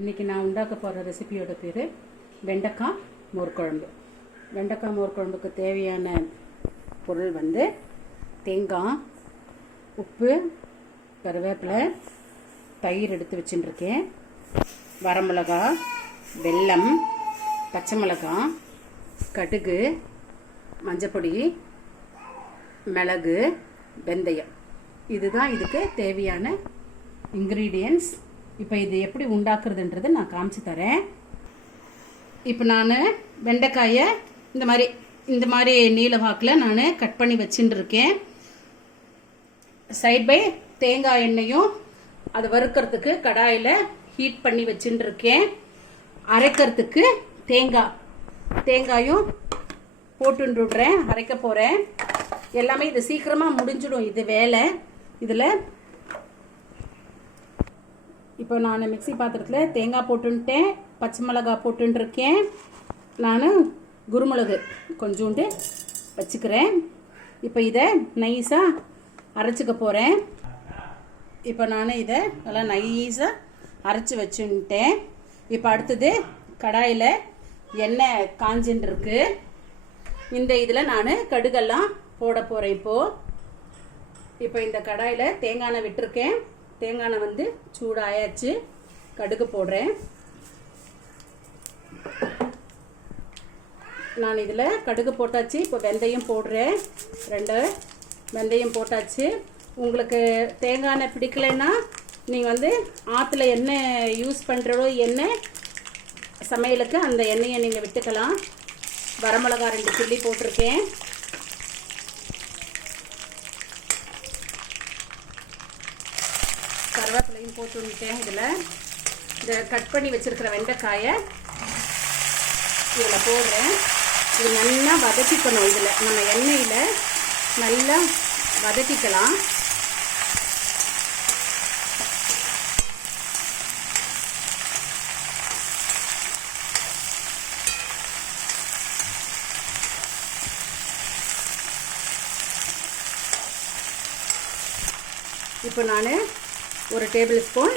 இன்றைக்கி நான் உண்டாக்க போகிற ரெசிபியோட பேர் வெண்டைக்காய் மோர் குழம்பு. வெண்டைக்காய் மோர் குழம்புக்கு தேவையான பொருள் வந்து தேங்காய், உப்பு, கருவேப்பிலை, தயிர் எடுத்து வச்சுட்டுருக்கேன், வரமிளகா, வெல்லம், பச்சை மிளகாய், கடுகு, மஞ்சப்பொடி, மிளகு, வெந்தயம். இதுதான் இதுக்கு தேவையான இன்க்ரீடியன்ட்ஸ். இப்போ இது எப்படி உண்டாக்குறதுன்றதை நான் காமிச்சு தரேன். இப்போ நான் வெண்டைக்காயை இந்த மாதிரி நீல வாக்கில் நான் கட் பண்ணி வச்சுட்டு இருக்கேன். சைட் பை தேங்காய் எண்ணெயும் அதை வறுக்கிறதுக்கு கடாயில் ஹீட் பண்ணி வச்சுட்டு இருக்கேன். அரைக்கிறதுக்கு தேங்காயும் போட்டு விடுறேன், அரைக்க போகிறேன். எல்லாமே இது சீக்கிரமாக முடிஞ்சிடும் இது வேலை. இதில் இப்போ நான் மிக்சி பாத்திரத்தில் தேங்காய் போட்டுட்டேன், பச்சை மிளகாய் போட்டுருக்கேன். நான் குருமிளகு கொஞ்சோண்டு வச்சுக்கிறேன். இப்போ இதை நைஸாக அரைச்சிக்க போகிறேன். இப்போ நான் இதை நல்லா நைஸாக அரைச்சி வச்சுட்டேன். இப்போ அடுத்தது கடாயில் எண்ணெய் காஞ்சின்னு இருக்கு. இந்த இதில் நான் கடுகெல்லாம் போட போகிறேன். இப்போ இந்த கடாயில் தேங்காய் எண்ணெய் விட்டுருக்கேன். தேங்காய் எண்ணெய் வந்து சூடாயாச்சு. கடுகு போடுறேன். நான் இதில் கடுகு போட்டாச்சு. இப்போ வெந்தயம் போடுறேன். 2 வெந்தயம் போட்டாச்சு. உங்களுக்கு தேங்காய் எண்ணெய் பிடிக்கலைன்னா நீங்கள் வந்து ஆற்றுல எண்ணெய் யூஸ் பண்ணுறதோ எண்ணெய் சமையலுக்கு அந்த எண்ணெயை நீங்கள் விட்டுக்கலாம். வரமிளகா 2 கிள்ளி போட்டிருக்கேன். கருவேப்பிலையும் போட்டு விட்டேன். இதில் இந்த கட் பண்ணி வச்சுருக்கிற வெண்டைக்காயை இதில் போடுறேன். இது நல்லா வதக்கிக்கணும். இதில் நம்ம எண்ணெயில் நல்லா வதக்கிக்கலாம். இப்போ நான் 1 டேபிள் ஸ்பூன்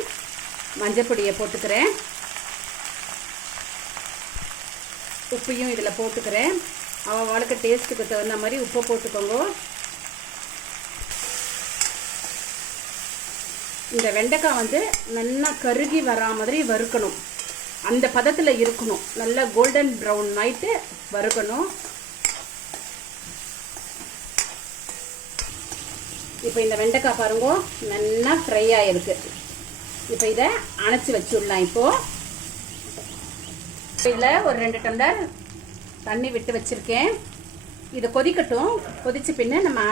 மஞ்சப்பொடியை போட்டுக்கிறேன். உப்பையும் இதில் போட்டுக்கிறேன். அவளுக்கு டேஸ்ட்டுக்கு தகுந்த மாதிரி உப்பை போட்டுக்கோங்க. இந்த வெண்டைக்காய் வந்து நல்லா கருகி வரா மாதிரி வறுக்கணும். அந்த பதத்தில் இருக்கணும். நல்லா கோல்டன் ப்ரௌன் ஆயிட்டு வறுக்கணும். இப்போ இந்த வெண்டைக்காய் பாருங்க நல்லா ஃப்ரை ஆகிருக்கு. இப்போ இதை அணைச்சி வச்சுடலாம். இப்போது இதில் ஒரு 2 டம்ளர் தண்ணி விட்டு வச்சுருக்கேன். இதை கொதிக்கட்டும். கொதிச்சு பின்ன நம்ம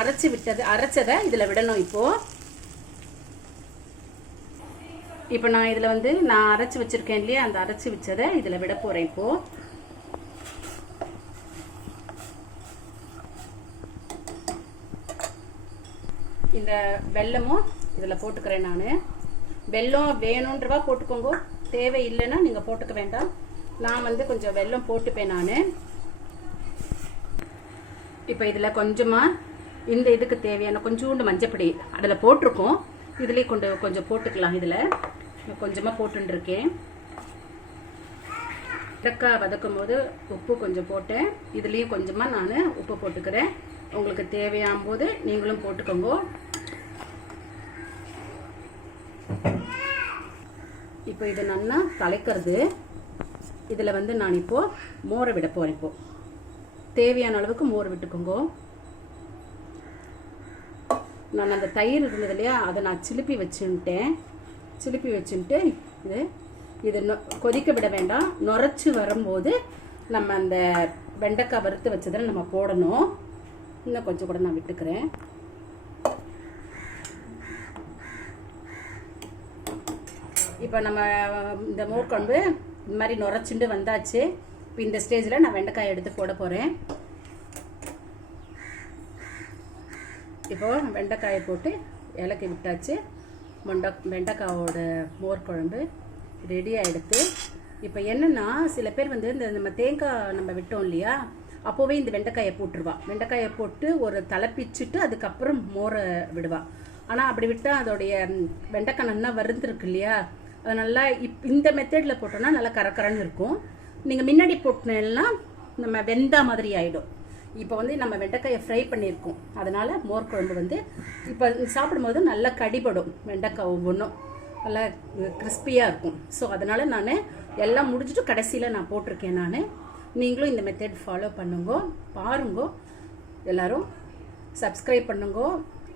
அரைச்சதை இதில் விடணும். இப்போ நான் இதில் வந்து நான் அரைச்சி வச்சுருக்கேன் இல்லையா, அந்த அரைச்சி வச்சதை இதில் விட போகிறேன். இப்போது இந்த வெல்லமும் இதில் போட்டுக்கிறேன். வெல்லம் வேணுன்றவா போட்டுக்கோங்க, தேவை இல்லைன்னா நீங்கள் போட்டுக்க வேண்டாம். நான் வந்து கொஞ்சம் வெல்லம் போட்டுப்பேன். இப்போ இதில் கொஞ்சமாக இந்த இதுக்கு தேவையான கொஞ்சோண்டு மஞ்சப்பொடி அதில் போட்டிருக்கோம். இதிலே கொஞ்சம் போட்டுக்கலாம். இதில் கொஞ்சமாக போட்டுருக்கேன். வெண்டைக்காய் வதக்கும் போது உப்பு கொஞ்சம் போட்டேன். இதுலேயும் கொஞ்சமாக நான் உப்பு போட்டுக்கிறேன். உங்களுக்கு தேவையான போது நீங்களும் போட்டுக்கோங்க. இப்போ இதை நல்லா கலக்கிறது. இதில் வந்து நான் இப்போது மோரை விட போகிறேன். இப்போது தேவையான அளவுக்கு மோர் விட்டுக்கோங்க. நான் அந்த தயிர் இருந்தது இல்லையா, அதை நான் சிலுப்பி வச்சுட்டு இது கொதிக்க விட வேண்டாம். நுரைச்சி வரும்போது நம்ம அந்த வெண்டைக்காய் வறுத்து வச்சதில் நம்ம போடணும். இன்னும் கொஞ்சம் கூட நான் விட்டுக்கிறேன். இப்போ நம்ம இந்த மோர் குழம்பு இந்த மாதிரி நுரைச்சிண்டு வந்தாச்சு. இப்போ இந்த ஸ்டேஜில் நான் வெண்டைக்காயை எடுத்து போட போகிறேன். இப்போது வெண்டைக்காயை போட்டு இலக்கி விட்டாச்சு. வெண்டைக்காயோட மோர் குழம்பு ரெடி ஆகிடுத்து. இப்போ என்னென்னா சில பேர் வந்து இந்த நம்ம தேங்காய் நம்ம விட்டோம் இல்லையா, அப்போவே இந்த வெண்டைக்காயை போட்டுருவா. வெண்டைக்காயை போட்டு ஒரு தலைப்பிச்சுட்டு அதுக்கப்புறம் மோரை விடுவா. ஆனால் அப்படி விட்டால் அதோடைய வெண்டைக்காய் நல்லா வறுந்துருக்கு இல்லையா, அது நல்லா இந்த மெத்தடில் போட்டோன்னா நல்லா கரக்கரன்னு இருக்கும். நீங்கள் முன்னாடி போட்டோன்னா நம்ம வெந்தா மாதிரி ஆகிடும். இப்போ வந்து நம்ம வெண்டைக்காயை ஃப்ரை பண்ணியிருக்கோம், அதனால் மோர் குழம்பு வந்து இப்போ சாப்பிடும்போது நல்லா கடிபடும். வெண்டைக்காய் ஒவ்வொன்றும் நல்லா கிறிஸ்பியாக இருக்கும். ஸோ அதனால் நான் எல்லாம் முடிஞ்சிட்டு கடைசியில் நான் போட்டிருக்கேன். நீங்களும் இந்த மெத்தட் ஃபாலோ பண்ணுங்க, பாருங்க. எல்லோரும் சப்ஸ்கிரைப் பண்ணுங்க.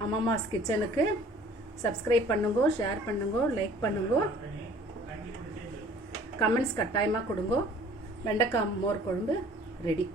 அம்மாஸ் கிச்சனுக்கு சப்ஸ்கிரைப் பண்ணுங்க, ஷேர் பண்ணுங்க, லைக் பண்ணுங்க, கமெண்ட்ஸ் கட்டாயமாக கொடுங்க. வெண்டைக்காய் மோர் குழம்பு ரெடி.